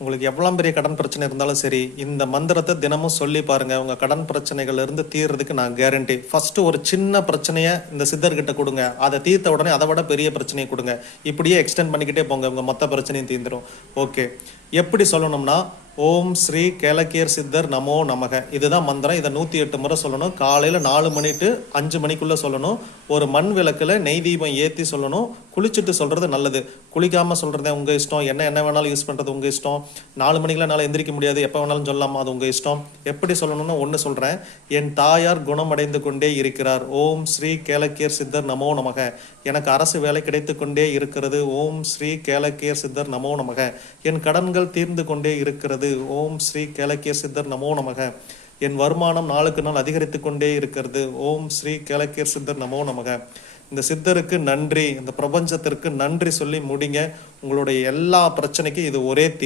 உங்களுக்கு எவ்வளோ பெரிய கடன் பிரச்சனை இருந்தாலும் சரி இந்த மந்திரத்தை தினமும் சொல்லி பாருங்கள் உங்கள் கடன் பிரச்சனைகள்லேருந்து தீர்றதுக்கு நான் கேரண்டி ஃபஸ்ட்டு ஒரு சின்ன பிரச்சனையை இந்த சித்தர்கிட்ட கொடுங்க. அதை தீர்த்த உடனே அதை விட பெரிய பிரச்சனையை கொடுங்க. இப்படியே எக்ஸ்டெண்ட் பண்ணிக்கிட்டே போங்க. உங்கள் மொத்த பிரச்சனையும் தீர்ந்துடும் ஓகே எப்படி சொல்லணும்னா ஓம் ஸ்ரீ கேலக்கியர் சித்தர் நமோ நமக. இதுதான் மந்திரம். இதை நூற்றி எட்டு முறை சொல்லணும். காலையில் நாலு மணி டு அஞ்சு மணிக்குள்ளே சொல்லணும். ஒரு மண் விளக்கில் நெய் தீபம் ஏற்றி சொல்லணும். குளிச்சுட்டு சொல்கிறது நல்லது. குளிக்காமல் சொல்கிறதே உங்கள் இஷ்டம். என்ன என்ன வேணாலும் யூஸ் பண்ணுறது உங்கள் இஷ்டம். நாலு மணிக்கெலாம் என்னால் எந்திரிக்க முடியாது. எப்போ வேணாலும் சொல்லலாமா? அது உங்கள் இஷ்டம். எப்படி சொல்லணும்னு ஒன்று சொல்கிறேன் என் தாயார் குணமடைந்து கொண்டே இருக்கிறார். ஓம் ஸ்ரீ கேலக்கியர் சித்தர் நமோ நமக. எனக்கு அரசு வேலை கிடைத்து கொண்டே இருக்கிறது. ஓம் ஸ்ரீ கேலக்கியர் சித்தர் நமோ நமக. என் கடன்கள் தீர்ந்து கொண்டே இருக்கிறது. ஓம் ஸ்ரீ கேலக்கியர் சித்தர் நமோ நமக. என் வருமானம் நாளுக்கு நாள் அதிகரித்து கொண்டே இருக்கிறது. ஓம் ஸ்ரீ கேலக்கியர் சித்தர் நமோ நமக. இந்த சித்தருக்கு நன்றி இந்த பிரபஞ்சத்திற்கு நன்றி சொல்லி முடிங்க. உங்களுடைய எல்லா பிரச்சனைக்கும் இது ஒரே தீர்வு.